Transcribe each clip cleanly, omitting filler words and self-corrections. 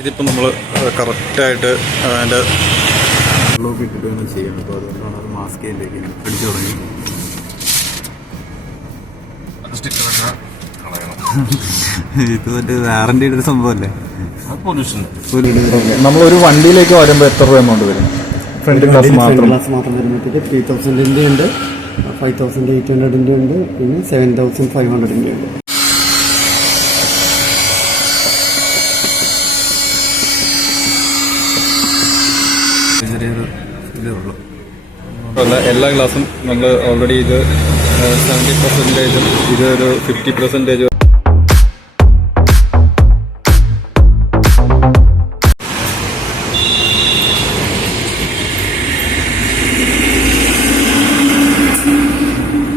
ഇതിപ്പോൾ നമ്മൾ കറക്റ്റായിട്ട് അതിൻ്റെ ബ്ലോക്ക് ഇട്ടിട്ട് വേണം ചെയ്യാൻ. അപ്പോൾ അതുകൊണ്ടാണ് അത് മാസ്ക് ചെയ്തേക്ക് പിടിച്ചു തുടങ്ങി. ഇത് മറ്റേ വാറണ്ടി എടുത്ത സംഭവമല്ലേ? നമ്മളൊരു വണ്ടിയിലേക്ക് വരുമ്പോൾ എത്ര രൂപ എമൗണ്ട് വരും? ഫ്രണ്ട് ഗ്ലാസ് മാത്രം വരുമ്പോഴത്തേക്ക് 3000 ഉണ്ട്, 5800 ഉണ്ട്, പിന്നെ 7500 ഉണ്ട്. ചെറിയൊരു ഇതേ ഉള്ളൂ. എല്ലാ ഗ്ലാസും നമ്മൾ ഓൾറെഡി ഇത് 70%, ഇതൊരു 50%.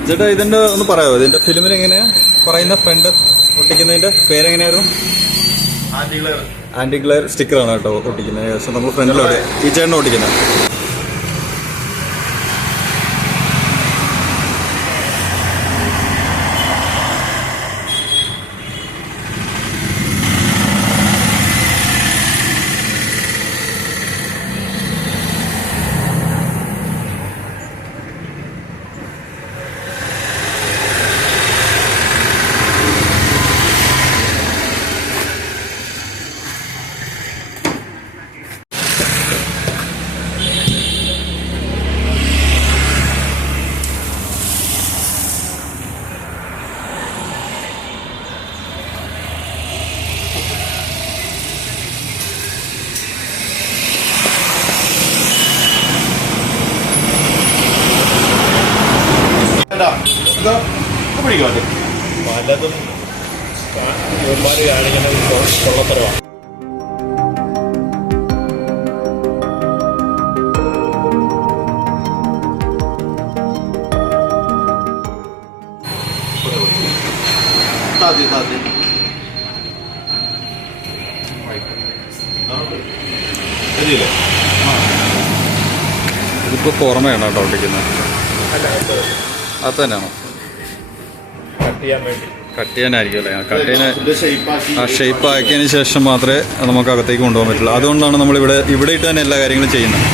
ചേട്ടാ ഇതിൻ്റെ ഒന്ന് പറയാമോ? ഇതിൻ്റെ ഫിലിമിന് എങ്ങനെയാ പറയുന്ന ഫ്രണ്ട് ഒട്ടിക്കുന്നതിൻ്റെ പേരെങ്ങനെയായിരുന്നു? ആൻറ്റി ഗ്ലെയർ സ്റ്റിക്കറാണ് കേട്ടോ ഒട്ടിക്കുന്നത്. ശേഷം നമ്മൾ ഫ്രണ്ടിലോട്ട് ഈ ചേട്ടൻ ഒട്ടിക്കുന്നത്. പലതും ഇവന്മാർ കാണിക്കുന്ന കൊള്ളത്തരമാണ്. ഇതിപ്പോ പുറമെയാണോ കേട്ടോ ഒട്ടിക്കുന്നത്? അത് തന്നെയാണോ? കട്ട് ചെയ്യാനായിരിക്കും അല്ലേ? കട്ട് ചെയ്യാൻ ഷേപ്പ് ആക്കിയതിന് ശേഷം മാത്രമേ നമുക്ക് അകത്തേക്ക് കൊണ്ടുപോകാൻ പറ്റുള്ളൂ. അതുകൊണ്ടാണ് നമ്മളിവിടെ ഇട്ട് തന്നെ എല്ലാ കാര്യങ്ങളും ചെയ്യുന്നത്.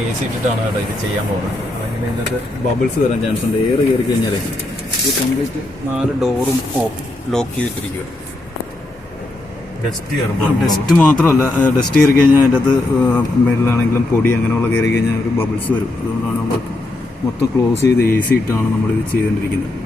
AC ഇട്ടിട്ടാണ് കേട്ടോ ഇത് ചെയ്യാൻ പോകുന്നത്. അങ്ങനെ ഇതിനകത്ത് ബബിൾസ് വരാൻ ചാൻസ് ഉണ്ട്. എയർ കയറി കഴിഞ്ഞാലേ ഇത് കംപ്ലീറ്റ് 4 ഡോറും ലോക്ക് ചെയ്തിട്ടിരിക്കുക. ഡസ്റ്റ് മാത്രമല്ല, ഡസ്റ്റ് കയറി കഴിഞ്ഞാൽ അതിൻ്റെ അകത്ത് മേലിലാണെങ്കിലും പൊടി അങ്ങനെയുള്ള കയറി കഴിഞ്ഞാൽ ഒരു ബബിൾസ് വരും. അതുകൊണ്ടാണ് നമ്മൾ മൊത്തം ക്ലോസ് ചെയ്ത് AC ഇട്ടാണ് നമ്മളിത് ചെയ്തുകൊണ്ടിരിക്കുന്നത്.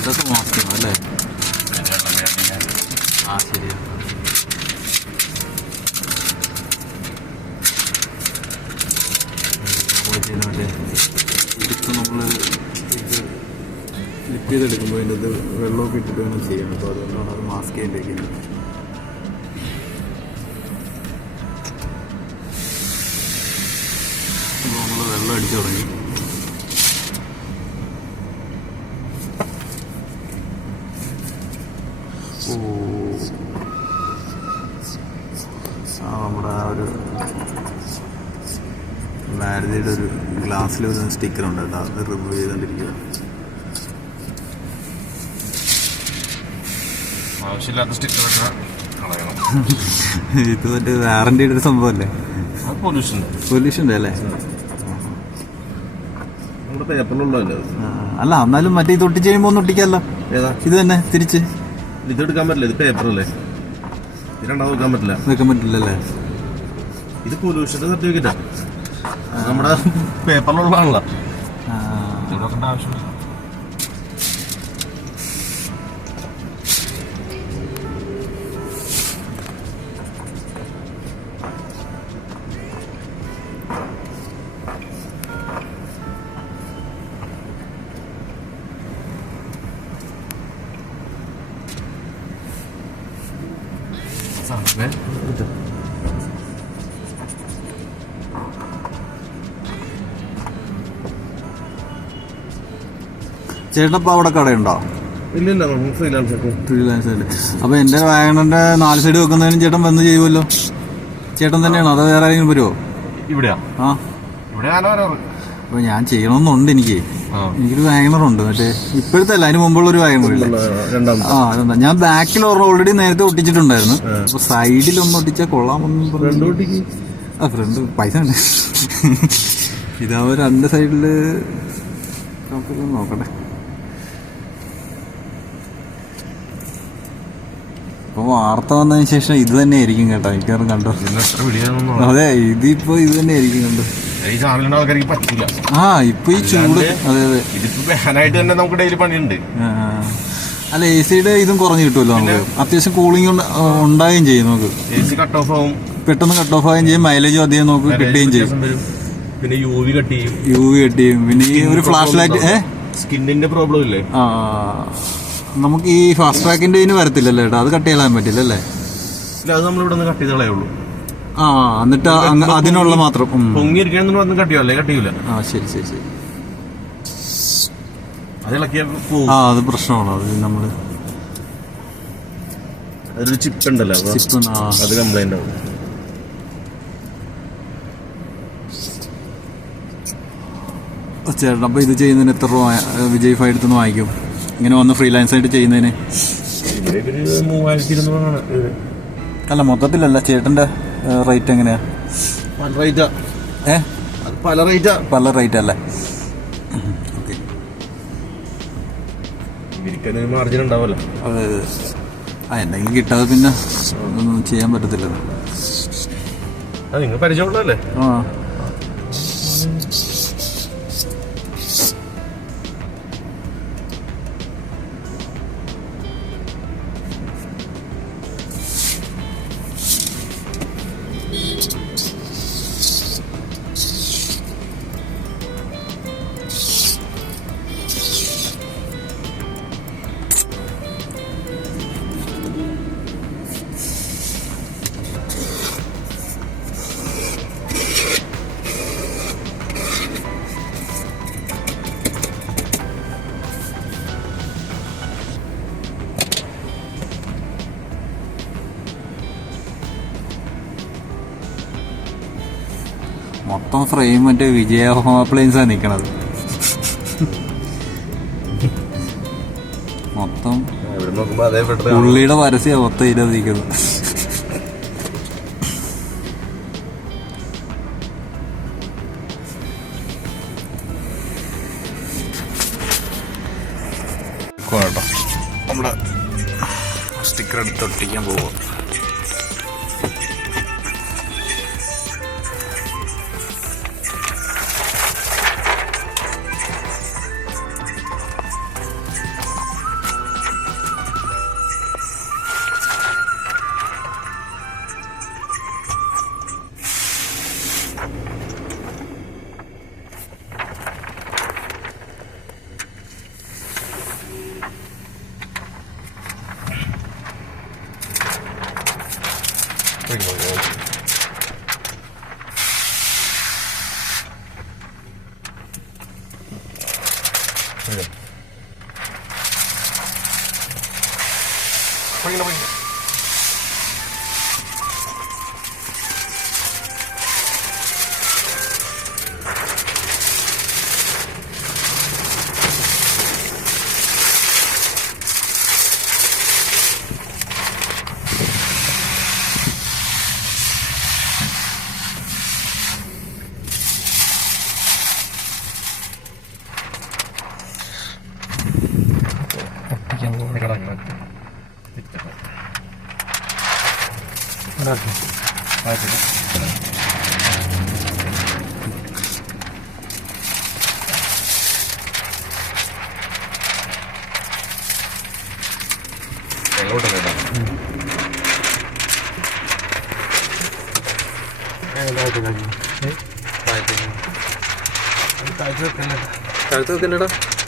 അതൊക്കെ മാസ്ക് അല്ലേ? ആ ശരിയാ. ഇതിപ്പോൾ നമ്മൾ ഇത് ഫ്ലിപ്പ് ചെയ്തെടുക്കുമ്പോൾ അതിൻ്റെ ഇത് വെള്ളമൊക്കെ ഇട്ടിട്ട് വേണം ചെയ്യാൻ. അപ്പോൾ അതുകൊണ്ടാണ് അത് മാസ്ക് ചെയ്യേണ്ടിയിരിക്കുന്നത്. അപ്പോൾ നമ്മൾ വെള്ളം അടിച്ചു തുടങ്ങി. നമ്മുടെ ആ ഒരു മാരുതിയുടെ ഒരു ഗ്ലാസ്സിൽ ഒരു സ്റ്റിക്കറുണ്ട് കേട്ടോ, അത് റിമൂവ് ചെയ്തുകൊണ്ടിരിക്കുക. ആവശ്യമില്ലാത്ത സ്റ്റിക്കറൊക്കെ കളയണം. ഇത് മറ്റേ വാറണ്ടിയുടെ ഒരു സംഭവമല്ലേ? പൊല്യൂഷൻ്റെ അല്ലേ? നമ്മുടെ പേപ്പറിലുള്ളതല്ലേ? അല്ല, എന്നാലും മറ്റേ ഇത് ഒട്ടിച്ച് കഴിയുമ്പോൾ ഒന്ന് ഒട്ടിക്കാമല്ലോ. ഇത് തന്നെ തിരിച്ച് ഇത് എടുക്കാൻ പറ്റില്ല, ഇത് പേപ്പറല്ലേ, ഇത് രണ്ടാമത് വെക്കാൻ പറ്റില്ല. വെക്കാൻ പറ്റില്ലല്ലേ? ഇത് പൊല്യൂഷന്റെ സർട്ടിഫിക്കറ്റാ, നമ്മുടെ പേപ്പറിലുള്ളതാണല്ലോ. നോക്കേണ്ട ആവശ്യമില്ല. ചേട്ടനപ്പോൾ അവിടെ കടയുണ്ടോ? ഇല്ലില്ല, ഫ്രീലാൻസ് ആയിട്ട്. അപ്പോൾ എൻ്റെ വാഗണറിൻ്റെ 4 സൈഡ് വെക്കുന്നതിനും ചേട്ടൻ വന്ന് ചെയ്യുമല്ലോ. ചേട്ടൻ തന്നെയാണോ അതോ വേറെ ആരെങ്കിലും വരുമോ? ഇവിടെയാ? ആ, ഇവിടെ ഞാനോ വരാറ്. അപ്പോൾ ഞാൻ ചെയ്യണമെന്നുണ്ട്. എനിക്കൊരു വാഗണറുണ്ട്, മറ്റേ ഇപ്പോഴത്തെ അല്ല, അതിന് മുമ്പുള്ള ഒരു വാഗണറില്ലേ? ആ, അതെന്താ, ഞാൻ ബാക്കിൽ ഓൾറെഡി നേരത്തെ ഒട്ടിച്ചിട്ടുണ്ടായിരുന്നു. അപ്പോൾ സൈഡിലൊന്നും ഒട്ടിച്ചാൽ കൊള്ളാമെന്നും പറഞ്ഞു. ആ, ഫ്രണ്ട് പൈസ ഉണ്ട്. ഇതാവുമ്പോൾ 2 സൈഡിൽ നോക്കട്ടെ. അപ്പോൾ വാർത്ത വന്നതിന് ശേഷം ഇത് തന്നെ ആയിരിക്കും കേട്ടോ, എനിക്കറിയാം കണ്ടോ. അതെ, ഇതിപ്പോ ഇത് തന്നെ ആയിരിക്കും കണ്ടോ. പറ്റില്ല. ആ, ഇപ്പൊ ഈ ചൂട്. അതെ അതെ, ഇതിപ്പോ തന്നെ നമുക്ക് ഡെയിലി പണിയുണ്ട്. അല്ല, AC-യുടെ ഇതും കുറഞ്ഞു കിട്ടുമല്ലോ നമുക്ക്. അത്യാവശ്യം കൂളിംഗ് ഉണ്ടാവുകയും ചെയ്യും നമുക്ക്. AC കട്ട് ഓഫ് ആവും, പെട്ടെന്ന് കട്ട് ഓഫ് ആവുകയും ചെയ്യും, മൈലേജും അധികം നമുക്ക് കിട്ടുകയും ചെയ്യും. പിന്നെ UV കട്ട് ചെയ്യും. പിന്നെ ഈ ഒരു ഫ്ലാഷ് ലൈറ്റ് സ്കിന്നിന്റെ പ്രോബ്ലം ഇല്ലേ? ആ, നമുക്ക് ഈ ഫാസ്റ്റ് ട്രാക്കിന്റെ ഇതിന് വരത്തില്ലല്ലോ ഏട്ടാ, അത് കട്ട് ചെയ്യാൻ പറ്റില്ലല്ലേ? അത് നമ്മളിവിടെ നിന്ന് കട്ട് ചെയ്ത് കളയുള്ളൂ. ആ എന്നിട്ട് അതിനുള്ള മാത്രം. പൊങ്ങിയിരിക്കണം കട്ടിയല്ലേ, കട്ടിയില്ല. ആ ശരി ശരി ശരി. അത് ഇളക്കിയാൽ പോകും. ആ അത് പ്രശ്നമാണ്. അത് നമ്മള് അതൊരു ചിപ്പ് ഉണ്ടല്ലോ, അത് കംപ്ലൈന്റ് ആവും. ചേട്ടൻ അപ്പൊ ഇത് ചെയ്യുന്നതിന് എത്ര രൂപ വിജയ് ഫൈ എടുത്തുനിന്ന് വാങ്ങിക്കും ഇങ്ങനെ വന്ന് ഫ്രീലാൻസ് ആയിട്ട് ചെയ്യുന്നതിന്? 3200 അല്ല മൊത്തത്തിലല്ല, ചേട്ടന്റെ റേറ്റ് എങ്ങനെയാ? പല റേറ്റാ. പല റേറ്റാ. പല റേറ്റ് അല്ലേ? ഓക്കെ. ഇരിക്കുന്ന മാർജിൻ ഉണ്ടാവല്ലോ. അത് എന്തെങ്കിലും കിട്ടാതെ പിന്നെ ഒന്നും ചെയ്യാൻ പറ്റത്തില്ല. അത് നിങ്ങൾ പരിചയമുള്ളതല്ലേ? ആ മൊത്തം ഫ്രെയിം മറ്റേ വിജയ ഹോം അപ്ലയൻസാണ് നിൽക്കണത്. മൊത്തം പുള്ളിയുടെ പരസ്യം മൊത്തം ഇരുന്നിരിക്കുന്നത്. കേട്ടോ നമ്മുടെ സ്റ്റിക്കർ എടുത്ത് ഒട്ടിക്കാൻ പോവുക.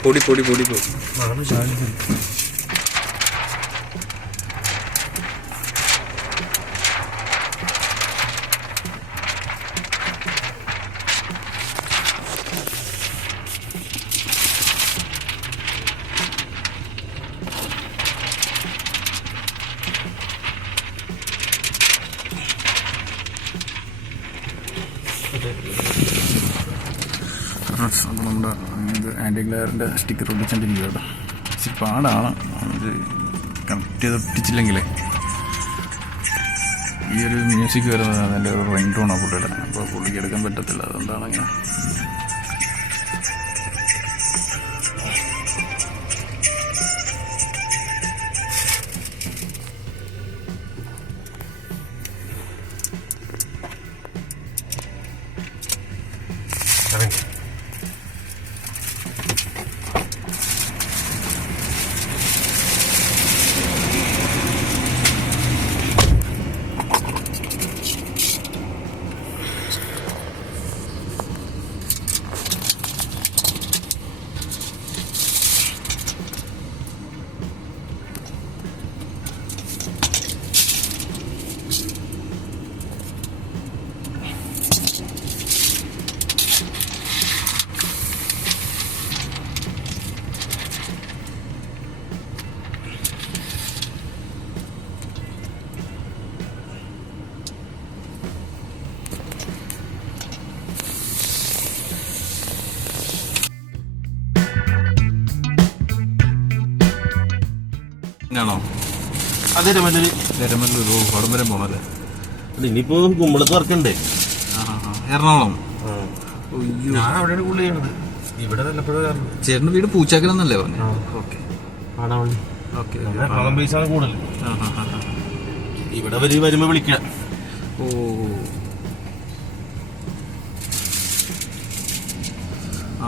പൊടി പൊടി പൊടി പോകും. അപ്പോൾ നമ്മുടെ ഇത് ആൻറ്റി ഗ്ലെയറിൻ്റെ സ്റ്റിക്കർ ഒട്ടിച്ചോണ്ടിരിക്കുക കേട്ടോ. ഇച്ചിരി പാടാണ് ഇത് കണക്ട് ചെയ്ത് ഒട്ടിച്ചില്ലെങ്കിലേ. ഈ ഒരു മ്യൂസിക് വരുന്നത് അതിൻ്റെ ഒരു റിംഗ് ടോണാണ് പുള്ളിയുടെ. അപ്പോൾ പുള്ളിക്ക് എടുക്കാൻ പറ്റത്തില്ല, അതുകൊണ്ടാണ് ഇങ്ങനെ. ആണോ? അത് എരമല്ലൂര്. എരമല്ലൂർ. ഓ, അവിടെ വരെ പോണല്ലേ? ഇനിയിപ്പോ കുമ്പളത്ത് വർക്കുണ്ടേ. എറണാകുളം. ഞാൻ അവിടെയാണ് കൂടുതൽ ചെയ്യണത്. ഇവിടെ വല്ലപ്പോഴും ചേട്ടൻ്റെ വീട് പൂച്ചാക്കലെന്നല്ലേ പറഞ്ഞു? Okay okay. എറണാകുളം ബേസാണ് കൂടുതൽ. ഇവിടെ വരുമ്പോ വിളിക്കാം. ഓ,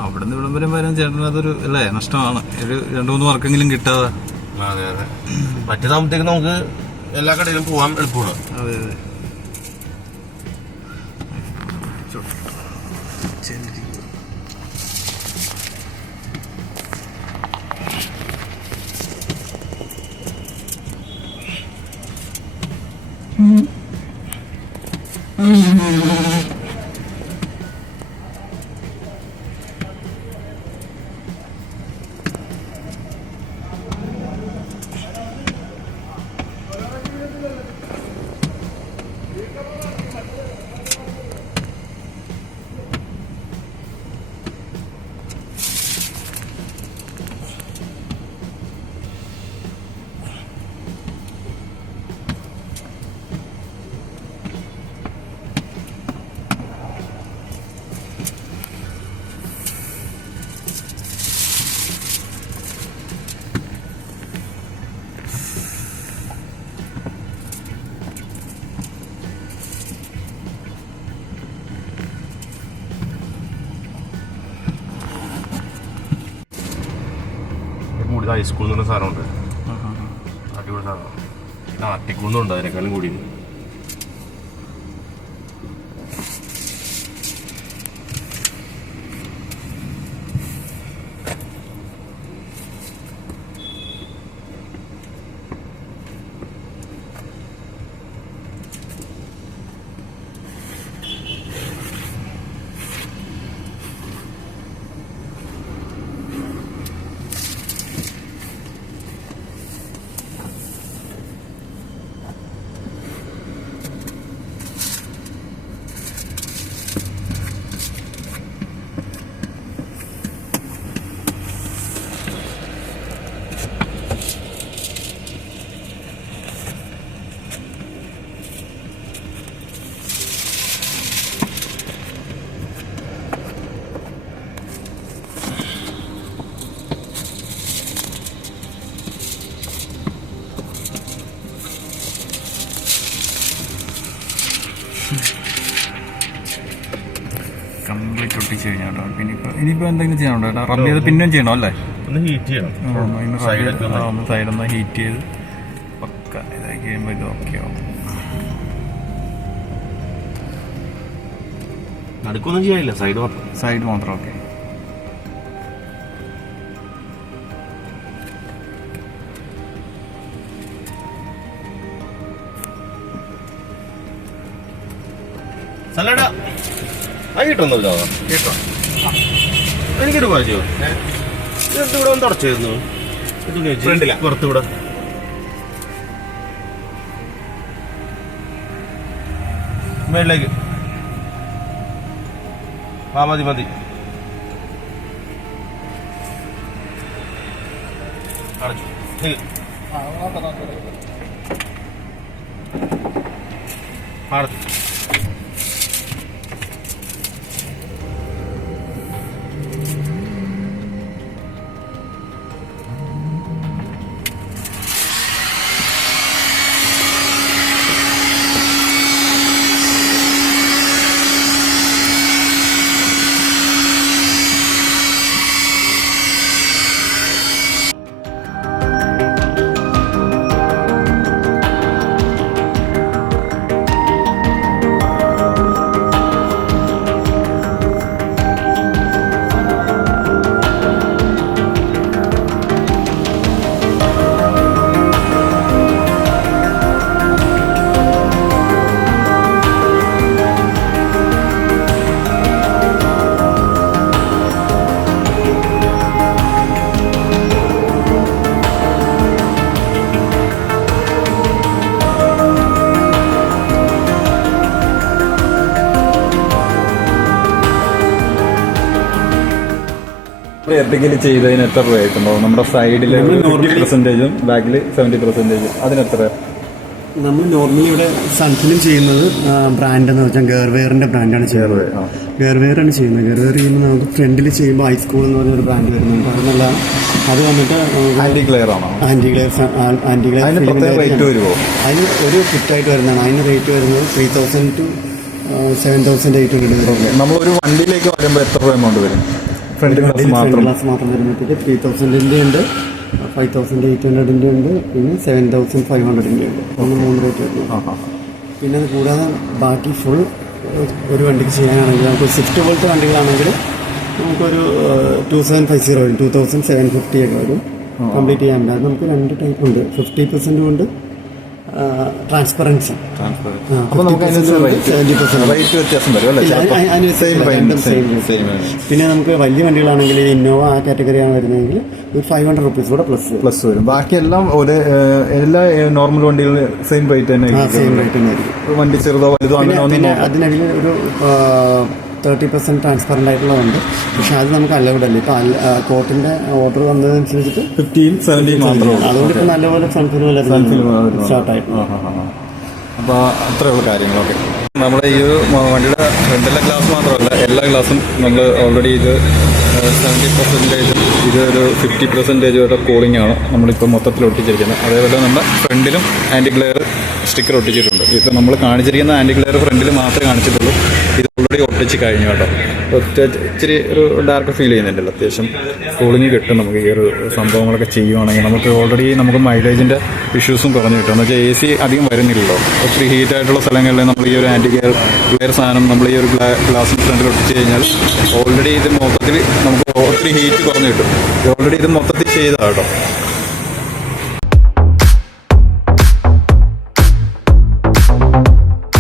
അവിടെ നിന്ന് ഇവിടം വരെ വരാൻ ചേട്ടന് അതൊരു അല്ലേ നഷ്ടമാണ്. ഒരു 2-3 വർക്കെങ്കിലും കിട്ടാതെ. അതെ അതെ. മറ്റേതാകുമ്പത്തേക്ക് നമുക്ക് എല്ലാ കടയിലും പോകാൻ എളുപ്പമാണ്. അതെ അതെ. കൂടുതൽ ഹൈസ്കൂളിൽ നിന്ന് സാധനമുണ്ട്. അടിപൊളി സാധനം. പിന്നെ ആർട്ടിക്കൂളുന്നുണ്ട് അതിനേക്കാളും കൂടി. കംപ്ലീറ്റ് ഒട്ടിച്ച് കഴിഞ്ഞാൽ ഇനിയിപ്പോൾ എന്തെങ്കിലും ചെയ്യാനുണ്ടോ ചേട്ടാ? റബ്ബ് ചെയ്ത് പിന്നെയും ചെയ്യണം അല്ലേ? ഒന്ന് ഹീറ്റ് ചെയ്യണം. ഒന്ന് സൈഡൊന്ന് ഹീറ്റ് ചെയ്ത് പക്ക ഇതായി കഴിയുമ്പോൾ ഇത് ഓക്കെ ആവും. നടുക്കൊന്നും ചെയ്യാനില്ല, സൈഡ് മാത്രം. ഓക്കെ. സലാഡാ അത് കിട്ടുന്നില്ല. കേട്ടോ, എനിക്കൊരു പാചോ ഇതെന്തിവിടെ ഒന്ന് തുടച്ചായിരുന്നു. പുറത്തുകൂടെ മേളിലേക്ക് മതി അടച്ചു. അടച്ചു. എർട്ടിക്കലി ചെയ്തതിന് എത്ര രൂപ ആയിട്ടുണ്ടാവും? നമ്മുടെ സൈഡിൽ 50%, ബാക്കിൽ 70%, അതിന് എത്ര? നമ്മൾ നോർമലി ഇവിടെ സൺഫിലും ചെയ്യുന്നത് ബ്രാൻഡ് എന്ന് വെച്ചാൽ ഗേർവെയറിന്റെ ബ്രാൻഡാണ് ചെയ്യുന്നത്. ഗേർവെയറാണ് ചെയ്യുന്നത്. ഗേർവെയർ ചെയ്യുമ്പോൾ നമുക്ക് ഫ്രണ്ടിൽ ചെയ്യുമ്പോൾ ഹൈസ്കൂൾ എന്ന് പറഞ്ഞൊരു ബ്രാൻഡ് വരുന്നുണ്ട്. അത് നല്ല, അത് വന്നിട്ട് ആന്റി ഗ്ലെയർ ആണോ? ആന്റി ഗ്ലെയർ അതിന് ഒരു ഫിറ്റായിട്ട് വരുന്നതാണ്. അതിന് റേറ്റ് വരുന്നത് 3000 to 7800. നമ്മളൊരു വണ്ടിയിലേക്ക് വരുമ്പോൾ എത്ര രൂപ എമൗണ്ട് വരും? ഫ്രണ്ട് ഗ്ലാസ് മാത്രം വരുമ്പോഴത്തേക്ക് 3000 ഉണ്ട്, 5800 ഉണ്ട്, പിന്നെ 7500 ഉണ്ട്. 3 റേറ്റ് വരുന്നത്. പിന്നെ അത് കൂടാതെ ബാക്കി ഫുൾ ഒരു വണ്ടിക്ക് ചെയ്യാനാണെങ്കിൽ നമുക്ക് 6 വോൾട്ട് വണ്ടികളാണെങ്കിൽ നമുക്കൊരു 2750 വരും, 2750 ഒക്കെ വരും കംപ്ലീറ്റ് ചെയ്യാൻ പറ്റും. അത് നമുക്ക് 2 ടൈപ്പ് ഉണ്ട്. 50% കൊണ്ട് ട്രാൻസ്പെറൻസി. അപ്പോൾ നമുക്ക് 70% റേറ്റ് വ്യത്യാസം വരും അല്ലേ? പിന്നെ നമുക്ക് വലിയ വണ്ടികളാണെങ്കിൽ ഇന്നോവ ആ കാറ്റഗറിയാണ് വരുന്നതെങ്കിൽ ഒരു 500 rupees കൂടെ പ്ലസ് വരും. ബാക്കി എല്ലാം എല്ലാ നോർമൽ വണ്ടികളും സെയിം റേറ്റ് തന്നെ സെയിം റേറ്റ് തന്നെ ആയിരിക്കും. വണ്ടി ചെറുതോ വലുതോ പിന്നെ അതിനടിയിൽ ഒരു 30% ട്രാൻസ്പെറൻ്റ് ആയിട്ടുള്ളതുണ്ട്. പക്ഷെ അത് നമുക്ക് അലൗഡ് അല്ല. ഇപ്പം കോർട്ടിന്റെ ഓർഡർ വന്നതനുസരിച്ചിട്ട് 15-17 മാത്രമേ. അതുകൊണ്ട് ഇപ്പം നല്ലപോലെ സൺഫിൽ സ്റ്റാർട്ടായിട്ടുണ്ട്. അപ്പോൾ അത്രയുള്ള കാര്യങ്ങളൊക്കെ നമ്മുടെ ഈ ഒരു വണ്ടിയുടെ ഫ്രണ്ടിലെ ഗ്ലാസ് മാത്രമല്ല, എല്ലാ ഗ്ലാസും നമ്മൾ ഓൾറെഡി ഇത് 70%, ഇത് ഒരു 50% വരെ കൂളിംഗ് ആണ് നമ്മളിപ്പോൾ മൊത്തത്തിൽ ഒട്ടിച്ചിരിക്കുന്നത്. അതേപോലെ നമ്മുടെ ഫ്രണ്ടിലും ആൻറ്റി ഗ്ലെയർ സ്റ്റിക്കർ ഒട്ടിച്ചിട്ടുണ്ട്. ഇപ്പോൾ നമ്മൾ കാണിച്ചിരിക്കുന്ന ആൻറ്റി ഗ്ലെയർ ഫ്രണ്ടിൽ മാത്രമേ കാണിച്ചിട്ടുള്ളൂ. ഇത് ഓൾറെഡി ഒട്ടിച്ച് കഴിഞ്ഞു കേട്ടോ. ഇച്ചിരി ഒരു ഡാർക്ക് ഫീൽ ചെയ്യുന്നുണ്ടല്ലോ. അത്യാവശ്യം കൂളിംഗ് കിട്ടും നമുക്ക് ഈ ഒരു സംഭവങ്ങളൊക്കെ ചെയ്യുവാണെങ്കിൽ. നമുക്ക് ഓൾറെഡി നമുക്ക് മൈലേജിൻ്റെ ഇഷ്യൂസും കുറഞ്ഞു കിട്ടും. എന്ന് വെച്ചാൽ AC അധികം വരുന്നില്ലല്ലോ. ഒത്തിരി ഹീറ്റായിട്ടുള്ള സ്ഥലങ്ങളിൽ നമ്മൾ ഈ ഒരു ആൻറ്റി ഗ്ലെയർ സാധനം നമ്മൾ ഈ ഒരു ഗ്ലാസിന് ഫ്രണ്ടിൽ ഒട്ടിച്ച് കഴിഞ്ഞാൽ ഓൾറെഡി ഇത് മൊത്തത്തിൽ നമുക്ക് ഒത്തിരി ഹീറ്റ് കുറഞ്ഞു കിട്ടും. ഓൾറെഡി ഇത് മൊത്തത്തിൽ ചെയ്തതാണ് കേട്ടോ.